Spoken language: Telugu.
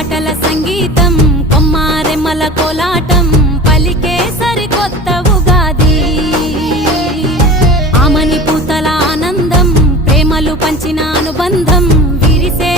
పాటల సంగీతం కొమ్మారెమ్మల కోలాటం పలికే సరికొత్త ఉగాది ఆమని పూతల ఆనందం ప్రేమలు పంచిన అనుబంధం విరిసే